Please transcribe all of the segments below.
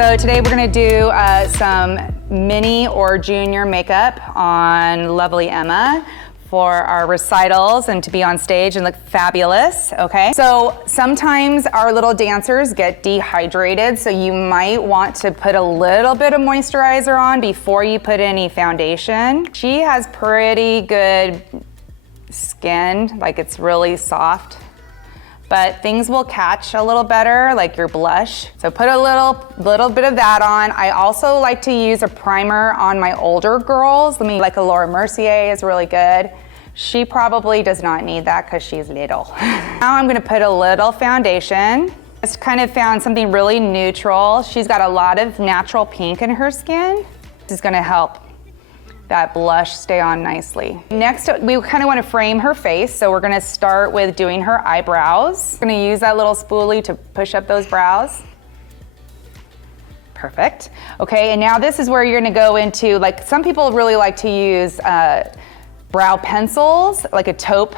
So today we're going to do some mini or junior makeup on lovely Emma for our recitals and to be on stage and look fabulous, okay? So sometimes our little dancers get dehydrated, so you might want to put a little bit of moisturizer on before you put any foundation. She has pretty good skin, like it's really soft, but things will catch a little better, like your blush. So put a little bit of that on. I also like to use a primer on my older girls. Like a Laura Mercier is really good. She probably does not need that because she's little. Now I'm gonna put a little foundation. Just kind of found something really neutral. She's got a lot of natural pink in her skin. This is gonna help that blush stay on nicely. Next, we kind of want to frame her face, so we're gonna start with doing her eyebrows. We're gonna use that little spoolie to push up those brows. Perfect. Okay, and now this is where you're gonna go into, like, some people really like to use brow pencils, like a taupe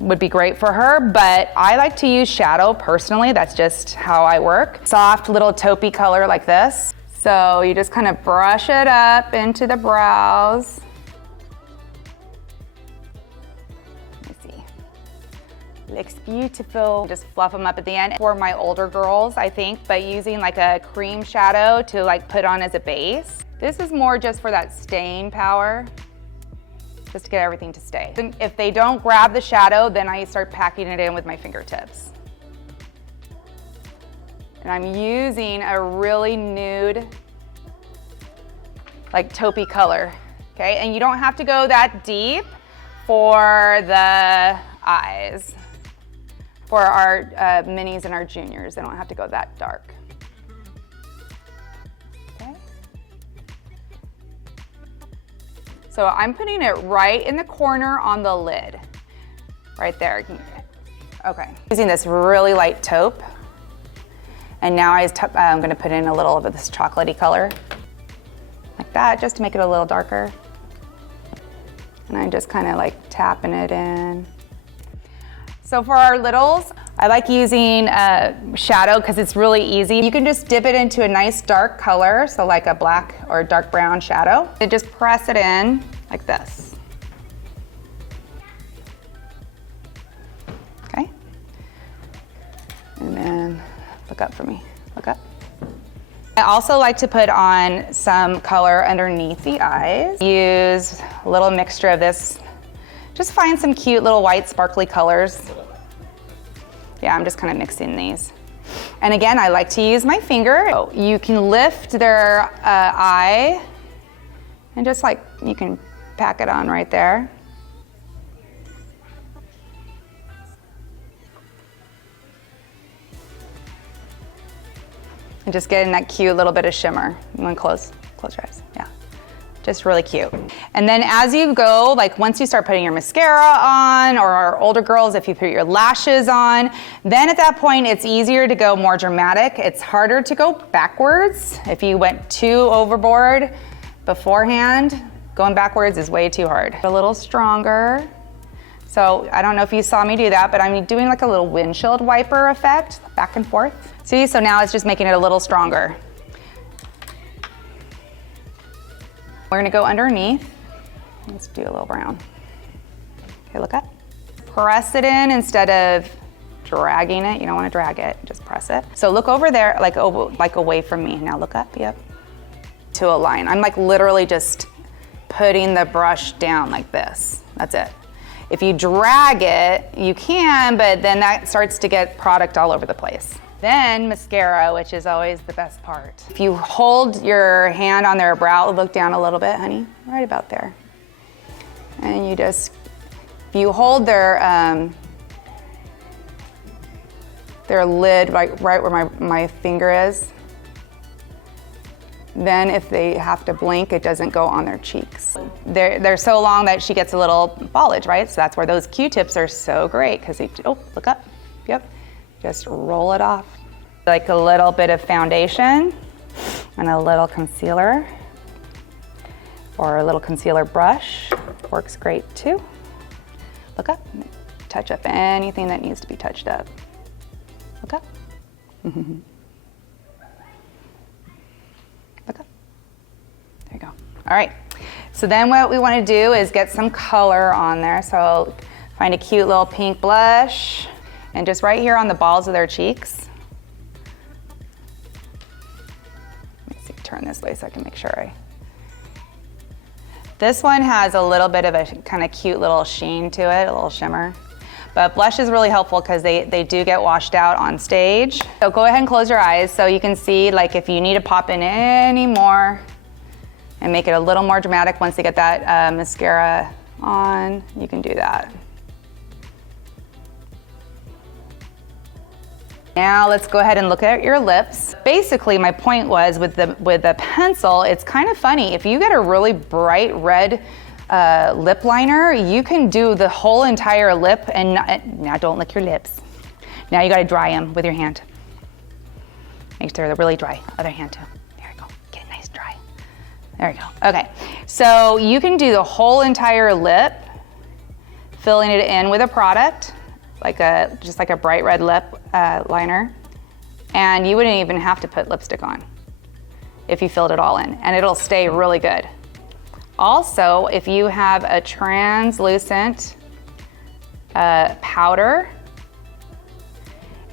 would be great for her, but I like to use shadow personally. That's just how I work. Soft little taupey color like this. So you just kind of brush it up into the brows. Let me see. Looks beautiful. Just fluff them up at the end. For my older girls, I think, but using like a cream shadow to like put on as a base. This is more just for that staying power, just to get everything to stay. If they don't grab the shadow, then I start packing it in with my fingertips. And I'm using a really nude, like taupey color, okay? And you don't have to go that deep for the eyes. For our minis and our juniors, they don't have to go that dark. Okay. So I'm putting it right in the corner on the lid, right there. Okay. Using this really light taupe. And now I'm gonna put in a little of this chocolatey color, like that, just to make it a little darker. And I'm just kind of like tapping it in. So for our littles, I like using shadow because it's really easy. You can just dip it into a nice dark color, so like a black or dark brown shadow, and just press it in like this. Okay. And then look up for me, look up. I also like to put on some color underneath the eyes. Use a little mixture of this. Just find some cute little white sparkly colors. Yeah, I'm just kind of mixing these. And again, I like to use my finger. So you can lift their eye and just like, you can pack it on right there. And just getting that cute little bit of shimmer. You want to close your eyes, yeah. Just really cute. And then as you go, like once you start putting your mascara on, or our older girls, if you put your lashes on, then at that point it's easier to go more dramatic. It's harder to go backwards. If you went too overboard beforehand, going backwards is way too hard. A little stronger. So I don't know if you saw me do that, but I'm doing like a little windshield wiper effect, back and forth. See, so now it's just making it a little stronger. We're gonna go underneath. Let's do a little brown. Okay, look up. Press it in instead of dragging it. You don't wanna drag it, just press it. So look over there, like away from me. Now look up, yep. To a line. I'm like literally just putting the brush down like this. That's it. If you drag it, you can, but then that starts to get product all over the place. Then mascara, which is always the best part. If you hold your hand on their brow, look down a little bit, honey, right about there. And you just, you hold their lid right where my finger is. Then if they have to blink, it doesn't go on their cheeks. They're so long that she gets a little foliage, right? So that's where those Q-tips are so great, because they, oh, look up, yep. Just roll it off. Like a little bit of foundation and a little concealer, or a little concealer brush works great too. Look up, touch up anything that needs to be touched up. Look up. All right, so then what we want to do is get some color on there. So find a cute little pink blush and just right here on the balls of their cheeks. Let me see, turn this way so I can make sure This one has a little bit of a kind of cute little sheen to it, a little shimmer. But blush is really helpful because they do get washed out on stage. So go ahead and close your eyes so you can see, like, if you need to pop in any more and make it a little more dramatic once they get that mascara on, you can do that. Now let's go ahead and look at your lips. Basically, my point was with the pencil, it's kind of funny. If you get a really bright red lip liner, you can do the whole entire lip and now don't lick your lips. Now you gotta dry them with your hand. Make sure they're really dry. Other hand too. There you go. Get it nice dry. There you go. Okay. So you can do the whole entire lip, filling it in with a product, just like a bright red lip liner, and you wouldn't even have to put lipstick on if you filled it all in, and it'll stay really good. Also, if you have a translucent powder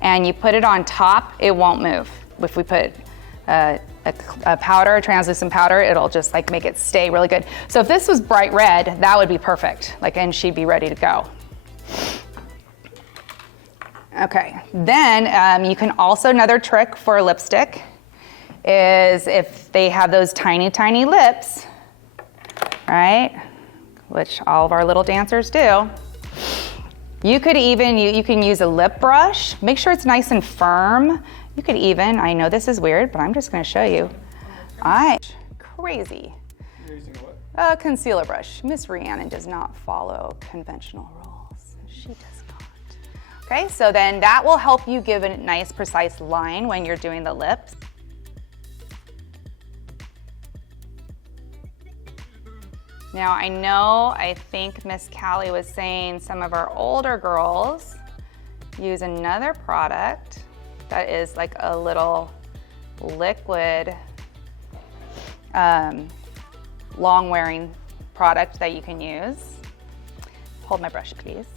and you put it on top, it won't move. If we put a powder, a translucent powder, it'll just like make it stay really good. So if this was bright red, that would be perfect, and she'd be ready to go. Okay, then you can also, another trick for lipstick is if they have those tiny, tiny lips, right, which all of our little dancers do, you could even, you can use a lip brush, make sure it's nice and firm. You could even, I know this is weird, but I'm just gonna show you. Crazy. You're using what? A concealer brush. Miss Rhiannon does not follow conventional rules. She does not. Okay, so then that will help you give a nice precise line when you're doing the lips. Now I think Miss Callie was saying some of our older girls use another product that is like a little liquid, long wearing product that you can use. Hold my brush, please.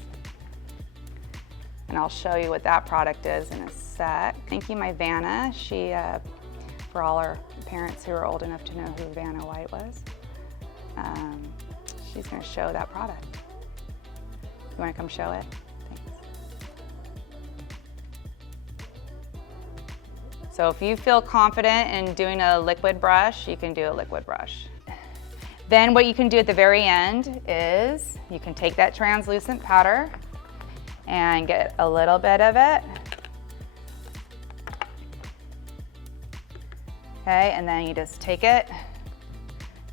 And I'll show you what that product is in a sec. Thank you, my Vanna. She, for all our parents who are old enough to know who Vanna White was, she's gonna show that product. You wanna come show it? Thanks. So if you feel confident in doing a liquid brush, you can do a liquid brush. Then what you can do at the very end is you can take that translucent powder and get a little bit of it. Okay, and then you just take it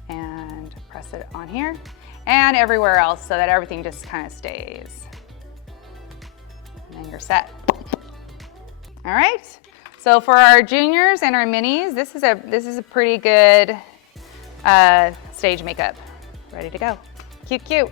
and press it on here and everywhere else so that everything just kind of stays. And then you're set. All right, so for our juniors and our minis, this is a pretty good stage makeup. Ready to go. Cute, cute.